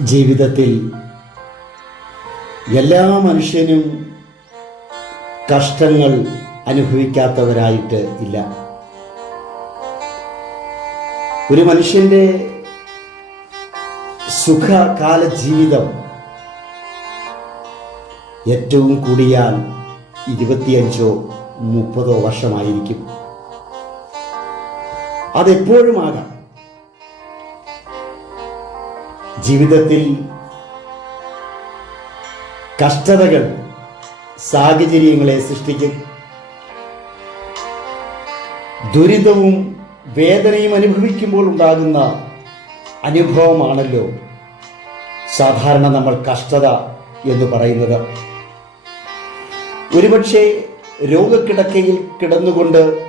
ജീവിതത്തിൽ എല്ലാ മനുഷ്യനും കഷ്ടങ്ങൾ അനുഭവിക്കാത്തവരായിട്ട് ഇല്ല. ഒരു മനുഷ്യന്റെ സുഖകാല ജീവിതം ഏറ്റവും കൂടിയാൽ ഇരുപത്തിയഞ്ചോ മുപ്പതോ വർഷമായിരിക്കും. അതെപ്പോഴുമാകാം ജീവിതത്തിൽ കഷ്ടതകൾ സാഹചര്യങ്ങളെ സൃഷ്ടിക്കും. ദുരിതവും വേദനയും അനുഭവിക്കുമ്പോൾ ഉണ്ടാകുന്ന അനുഭവമാണല്ലോ സാധാരണ നമ്മൾ കഷ്ടത എന്ന് പറയുന്നത്. ഒരുപക്ഷെ രോഗക്കിടക്കയിൽ കിടന്നുകൊണ്ട്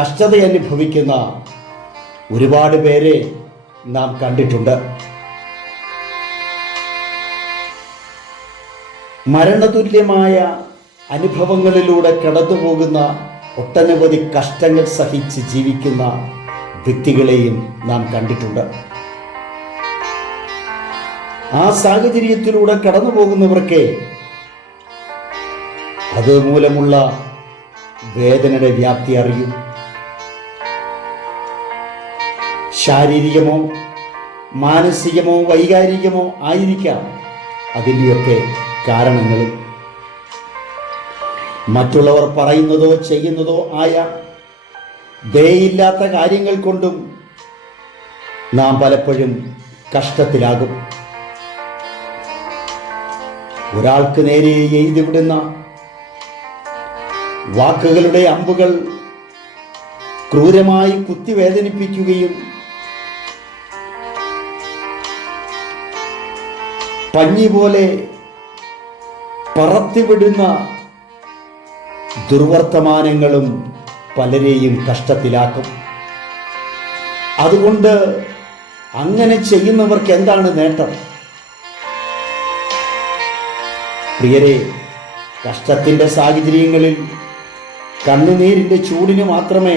കഷ്ടത അനുഭവിക്കുന്ന ഒരുപാട് പേരെ നാം കണ്ടിട്ടുണ്ട്. മരണതുല്യമായ അനുഭവങ്ങളിലൂടെ കടന്നുപോകുന്ന ഒട്ടനവധി കഷ്ടങ്ങൾ സഹിച്ച് ജീവിക്കുന്ന വ്യക്തികളെയും നാം കണ്ടിട്ടുണ്ട്. ആ സാഹചര്യത്തിലൂടെ കടന്നു പോകുന്നവർക്ക് അതുമൂലമുള്ള വേദനയുടെ വ്യാപ്തി അറിയും. ശാരീരികമോ മാനസികമോ വൈകാരികമോ ആയിരിക്കാം അതിന്റെയൊക്കെ കാരണങ്ങളും. മറ്റുള്ളവർ പറയുന്നതോ ചെയ്യുന്നതോ ആയ ദയയില്ലാത്ത കാര്യങ്ങൾ കൊണ്ടും നാം പലപ്പോഴും കഷ്ടത്തിലാകും. ഒരാൾക്ക് നേരെ എഴുതിവിടുന്ന വാക്കുകളുടെ അമ്പുകൾ ക്രൂരമായി കുത്തിവേദനിപ്പിക്കുകയും പഞ്ഞി പോലെ പറത്തിവിടുന്ന ദുർവർത്തമാനങ്ങളും പലരെയും കഷ്ടത്തിലാക്കും. അതുകൊണ്ട് അങ്ങനെ ചെയ്യുന്നവർക്ക് എന്താണ് നേട്ടം? പ്രിയരെ കഷ്ടത്തിന്റെ സാഹചര്യങ്ങളിൽ കണ്ണുനീരിന്റെ ചൂടിന് മാത്രമേ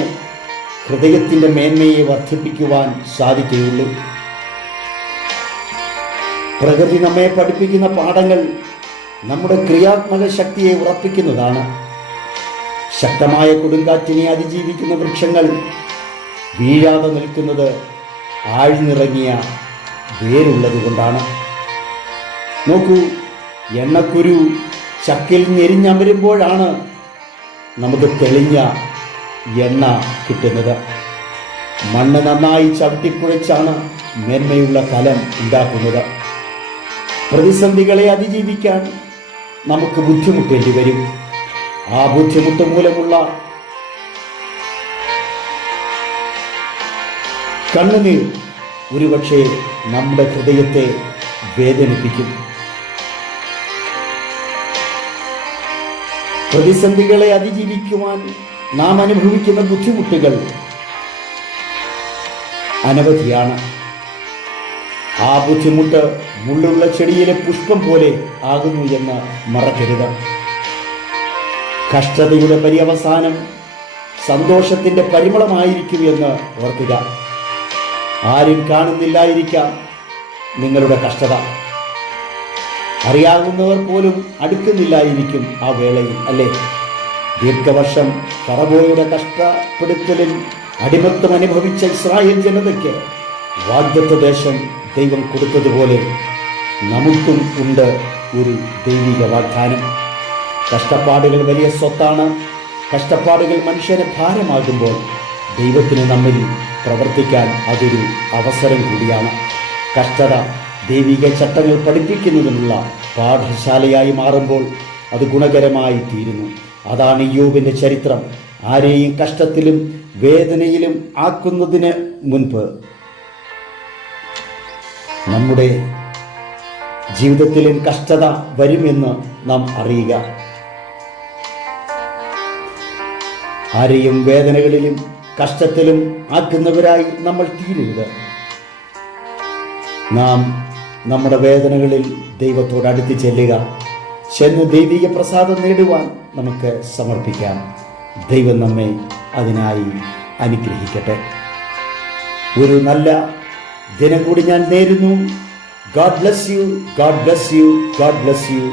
ഹൃദയത്തിന്റെ മേന്മയെ വർദ്ധിപ്പിക്കുവാൻ സാധിക്കുകയുള്ളൂ. പ്രകൃതി നമ്മെ പഠിപ്പിക്കുന്ന പാഠങ്ങൾ നമ്മുടെ ക്രിയാത്മക ശക്തിയെ ഉറപ്പിക്കുന്നതാണ്. ശക്തമായ കൊടുങ്കാറ്റിനെ അതിജീവിക്കുന്ന വൃക്ഷങ്ങൾ വീഴാതെ നിൽക്കുന്നത് ആഴ്ന്നിറങ്ങിയ വേരുള്ളത് കൊണ്ടാണ്. നോക്കൂ എണ്ണക്കുരു ചക്കിൽ ഞെരിഞ്ഞമരുമ്പോഴാണ് നമുക്ക് തെളിഞ്ഞ എണ്ണ കിട്ടുന്നത്. മണ്ണ് നന്നായി ചവിട്ടിക്കുഴച്ചാണ് മേന്മയുള്ള കലം ഉണ്ടാക്കുന്നത്. പ്രതിസന്ധികളെ അതിജീവിക്കാൻ നമുക്ക് ബുദ്ധിമുട്ടേണ്ടി വരും. ആ ബുദ്ധിമുട്ട് മൂലമുള്ള കണ്ണുനീർ ഒരുപക്ഷെ നമ്മുടെ ഹൃദയത്തെ വേദനിപ്പിക്കും. പ്രതിസന്ധികളെ അതിജീവിക്കുവാൻ നാം അനുഭവിക്കുന്ന ബുദ്ധിമുട്ടുകൾ അനവധിയാണ്. ആ ബുദ്ധിമുട്ട് മുള്ളുള്ള ചെടിയിലെ പുഷ്പം പോലെ ആകുന്നു എന്ന് മറക്കരുത്. കഷ്ടതയുടെ പര്യവസാനം സന്തോഷത്തിന്റെ പരിമളമായിരിക്കും എന്ന് ഓർക്കുക. ആരും കാണുന്നില്ലായിരിക്കാം നിങ്ങളുടെ കഷ്ടത. അറിയാവുന്നവർ പോലും അടുക്കുന്നില്ലായിരിക്കും ആ വേളയിൽ അല്ലേ? ദീർഘവർഷം കറബോയുടെ കഷ്ടപ്പെടുത്തലിൽ അടിമത്വം അനുഭവിച്ച ഇസ്രായേൽ ജനതയ്ക്ക് വാഗ്ദത്ത ദേശം ദൈവം കൊടുത്തതുപോലെ നമുക്കും ഉണ്ട് ഒരു ദൈവിക വാഗ്ദാനം. കഷ്ടപ്പാടുകൾ വലിയ സ്വത്താണ്. കഷ്ടപ്പാടുകൾ മനുഷ്യന് ഭാരമാകുമ്പോൾ ദൈവത്തിന് നമ്മിൽ പ്രവർത്തിക്കാൻ അതൊരു അവസരം കൂടിയാണ്. കഷ്ടത ദൈവിക ചട്ടങ്ങൾ പഠിപ്പിക്കുന്നതിനുള്ള പാഠശാലയായി മാറുമ്പോൾ അത് ഗുണകരമായി തീരുന്നു. അതാണ് യോബിന്റെ ചരിത്രം. ആരെയും കഷ്ടത്തിലും വേദനയിലും ആക്കുന്നതിന് മുൻപ് നമ്മുടെ ജീവിതത്തിലെ കഷ്ടത വരുമെന്ന് നാം അറിയുക. ആരെയും വേദനകളിലും കഷ്ടത്തിലും ആക്കുന്നവരായി നമ്മൾ തീരരുത്. നാം നമ്മുടെ വേദനകളിൽ ദൈവത്തോട് അടുത്ത് ചെല്ലുക. ചെന്ന് ദൈവിക പ്രസാദം നേടുവാൻ നമുക്ക് സമർപ്പിക്കാം. ദൈവം നമ്മെ അതിനായി അനുഗ്രഹിക്കട്ടെ. ഒരു നല്ല ദിനം കൂടി ഞാൻ നേരുന്നു. God bless you God bless you God bless you